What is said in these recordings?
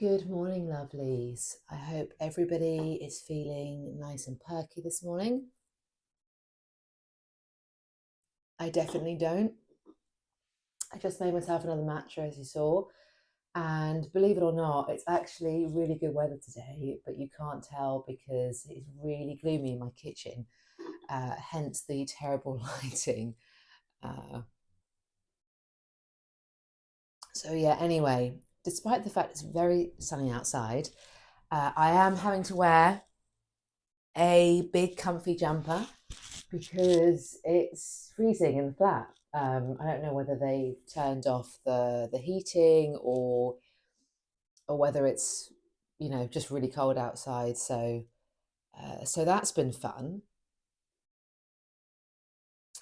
Good morning, lovelies. I hope everybody is feeling nice and perky this morning. I definitely don't. I just made myself another matcha, as you saw, and believe it or not, it's actually really good weather today, but you can't tell because it's really gloomy in my kitchen, hence the terrible lighting. Uh, anyway, despite the fact it's very sunny outside, I am having to wear a big comfy jumper because it's freezing in the flat. I don't know whether they turned off the heating or whether it's just really cold outside. So that's been fun.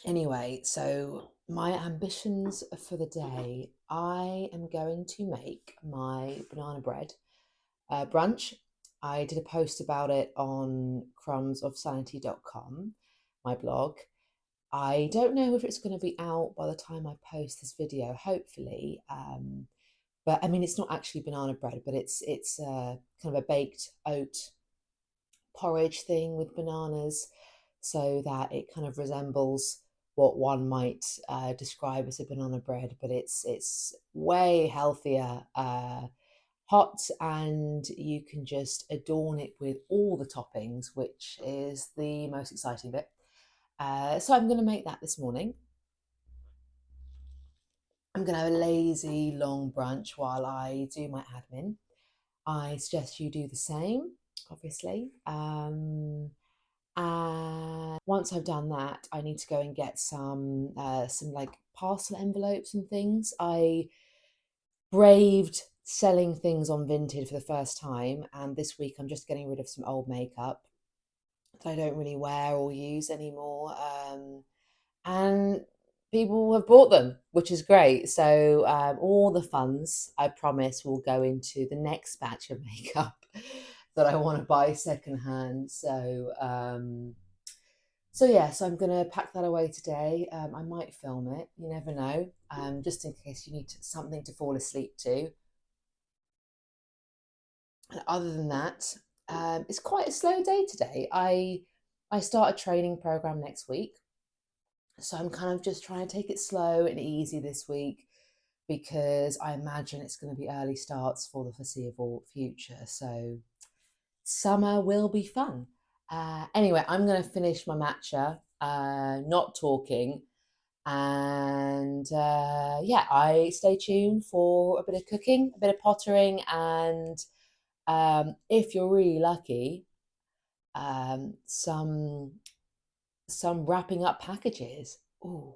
Anyway, so my ambitions for the day, I am going to make my banana bread brunch. I did a post about it on crumbsofsanity.com, my blog. I don't know if it's going to be out by the time I post this video, hopefully. But I mean, it's not actually banana bread, but it's kind of a baked oat porridge thing with bananas, so that it kind of resembles what one might describe as a banana bread, but it's way healthier, hot, and you can just adorn it with all the toppings, which is the most exciting bit. So I'm going to make that this morning. I'm going to have a lazy long brunch while I do my admin. I suggest you do the same, obviously. And once I've done that, I need to go and get some like parcel envelopes and things. I braved selling things on Vinted for the first time, and this week I'm just getting rid of some old makeup that I don't really wear or use anymore. And people have bought them, which is great. So all the funds, I promise, will go into the next batch of makeup that I want to buy secondhand. So I'm going to pack that away today. I might film it. You never know. Just in case you need something to fall asleep to. And other than that, it's quite a slow day today. I start a training program next week. So I'm kind of just trying to take it slow and easy this week because I imagine it's going to be early starts for the foreseeable future. So summer will be fun. Anyway, I'm going to finish my matcha, not talking. And I stay tuned for a bit of cooking, a bit of pottering, and if you're really lucky, some wrapping up packages. Ooh.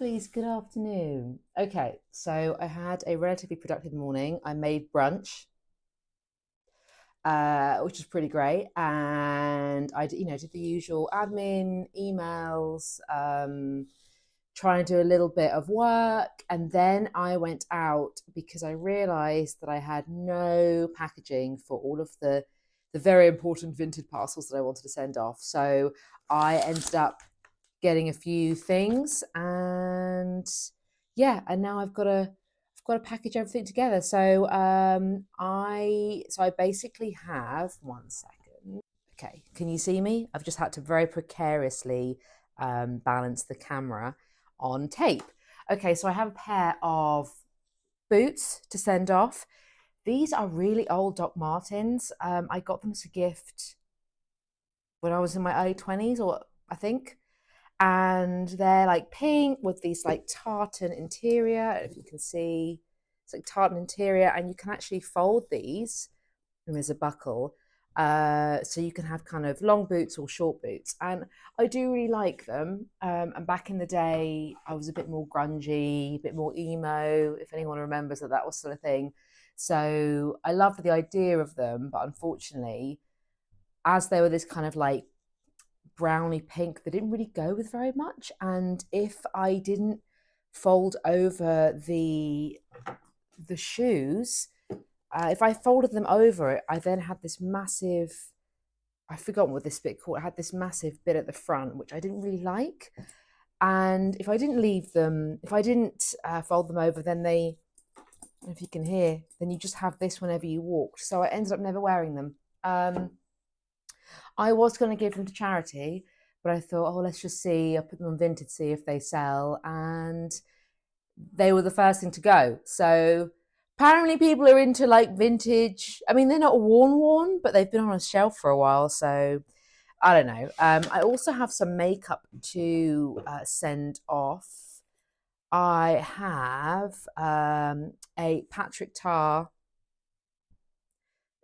Lovelies, good afternoon. Okay, so I had a relatively productive morning. I made brunch, which was pretty great, and did the usual admin, emails, trying to do a little bit of work, and then I went out because I realised that I had no packaging for all of the very important vintage parcels that I wanted to send off. So I ended up getting a few things, and yeah, and now I've got to package everything together. So I basically have 1 second. Okay, can you see me? I've just had to very precariously balance the camera on tape. Okay, so I have a pair of boots to send off. These are really old Doc Martens. I got them as a gift when I was in my early 20s, or I think. And they're like pink with these like tartan interior. I don't know if you can see, it's like tartan interior, and you can actually fold these, and there's a buckle, so you can have kind of long boots or short boots, and I do really like them. And back in the day I was a bit more grungy, a bit more emo, if anyone remembers that was sort of thing. So I loved the idea of them, but unfortunately, as they were this kind of like browny pink, they didn't really go with very much. And if I didn't fold over the shoes, if I folded them over it, I then had this massive, I've forgotten what this bit called, it had this massive bit at the front, which I didn't really like. And if I didn't leave them, if I didn't fold them over, then they, if you can hear, then you just have this whenever you walked. So I ended up never wearing them. I was going to give them to charity, but I thought, oh, let's just see. I'll put them on Vinted, see if they sell. And they were the first thing to go. So apparently people are into like vintage. I mean, they're not worn, but they've been on a shelf for a while. So I don't know. I also have some makeup to send off. I have a Patrick Tar.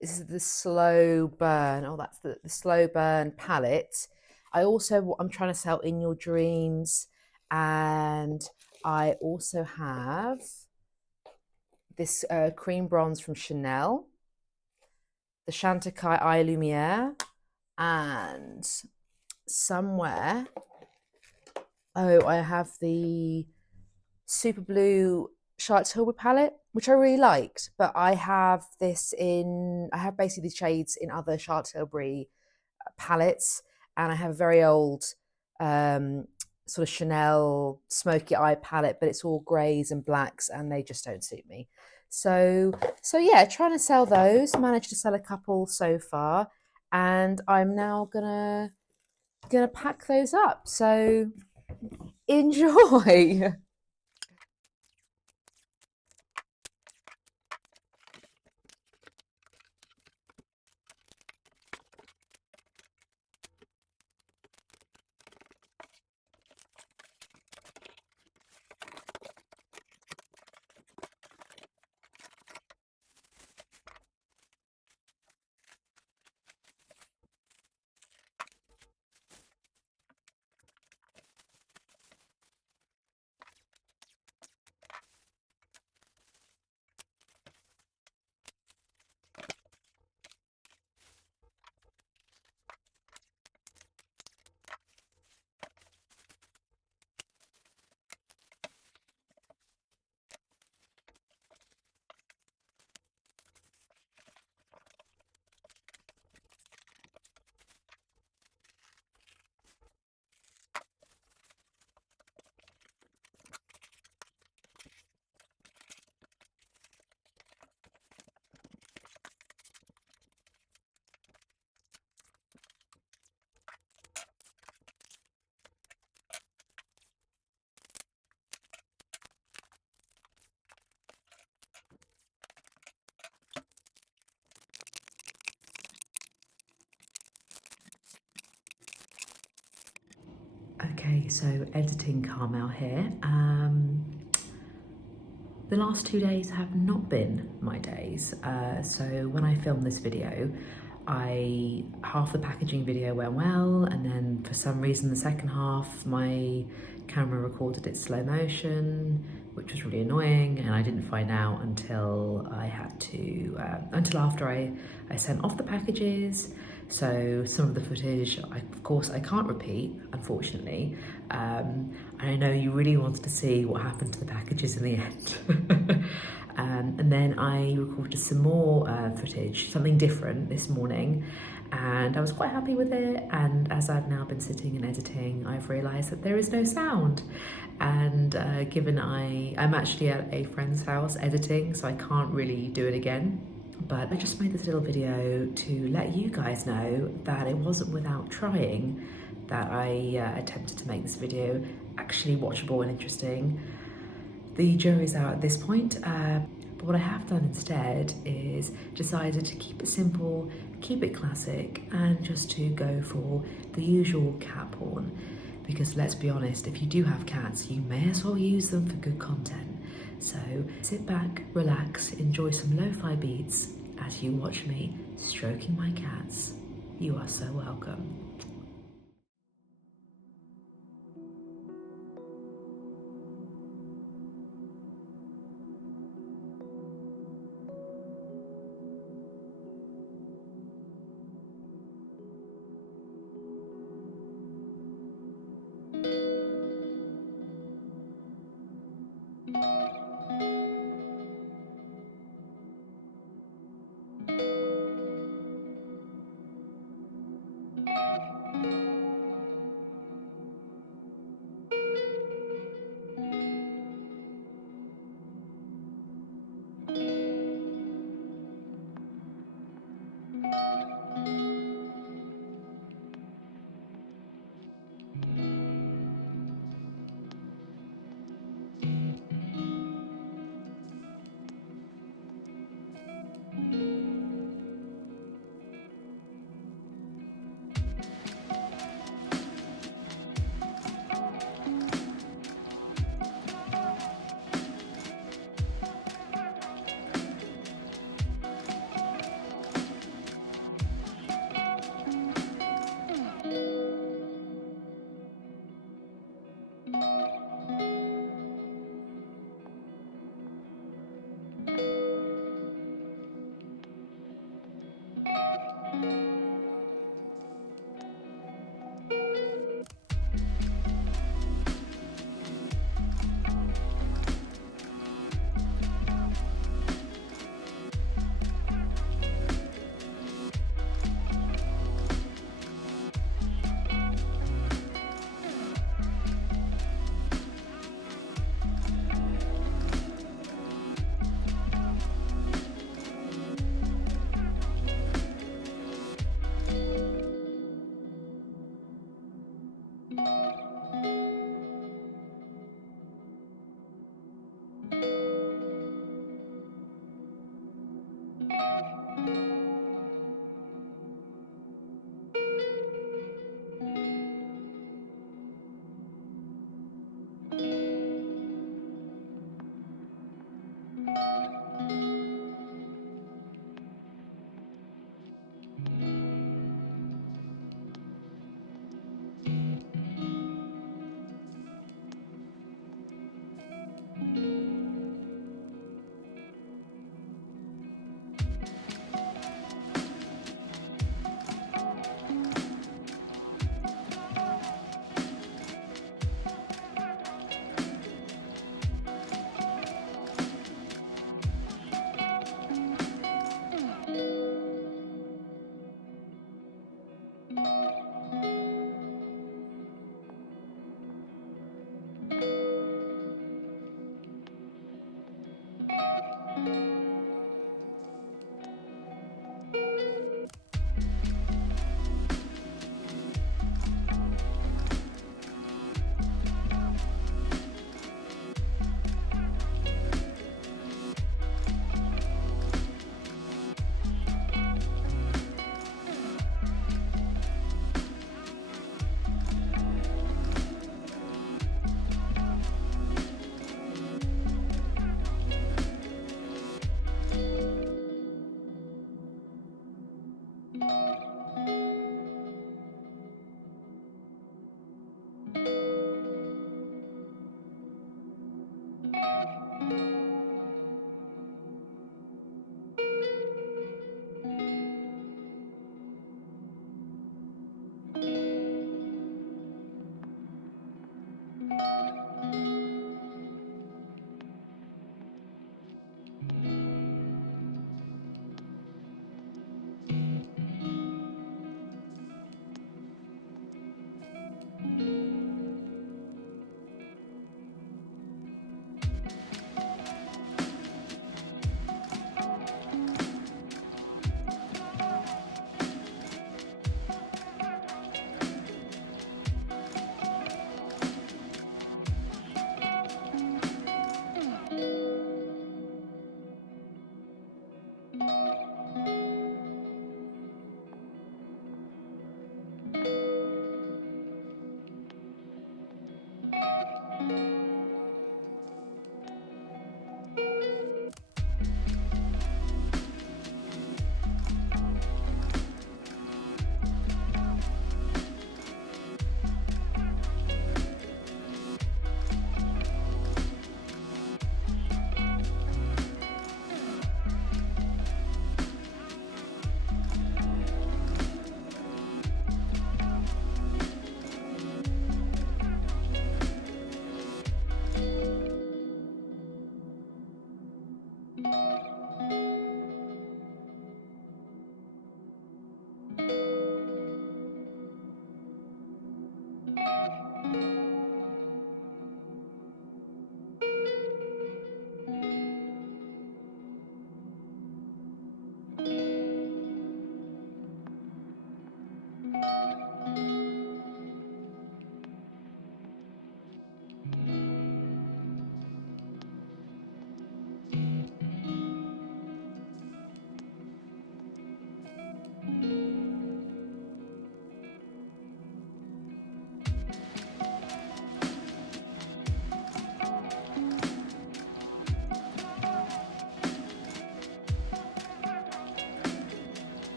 This is the slow burn. Oh, that's the slow burn palette. I'm trying to sell In Your Dreams, and I also have this cream bronze from Chanel, the Chantecaille Eye Lumiere, and somewhere, oh, I have the Super Blue Charlotte Tilbury palette, which I really liked, but I have basically these shades in other Charlotte Tilbury palettes, and I have a very old sort of Chanel smoky eye palette, but it's all greys and blacks, and they just don't suit me. So yeah, trying to sell those. Managed to sell a couple so far, and I'm now gonna pack those up. So enjoy. Okay, so editing Carmel here. The last 2 days have not been my days. So when I filmed this video, half the packaging video went well, and then for some reason the second half my camera recorded it slow motion, which was really annoying, and I didn't find out until until after I sent off the packages. So some of the footage, of course, I can't repeat, unfortunately. I know you really wanted to see what happened to the packages in the end. And then I recorded some more footage, something different this morning, and I was quite happy with it. And as I've now been sitting and editing, I've realised that there is no sound. And given I'm actually at a friend's house editing, so I can't really do it again. But I just made this little video to let you guys know that it wasn't without trying that I attempted to make this video actually watchable and interesting. The jury's out at this point, but what I have done instead is decided to keep it simple, keep it classic, and just to go for the usual cat porn. Because let's be honest, if you do have cats, you may as well use them for good content. So sit back, relax, enjoy some lo-fi beats as you watch me stroking my cats. You are so welcome.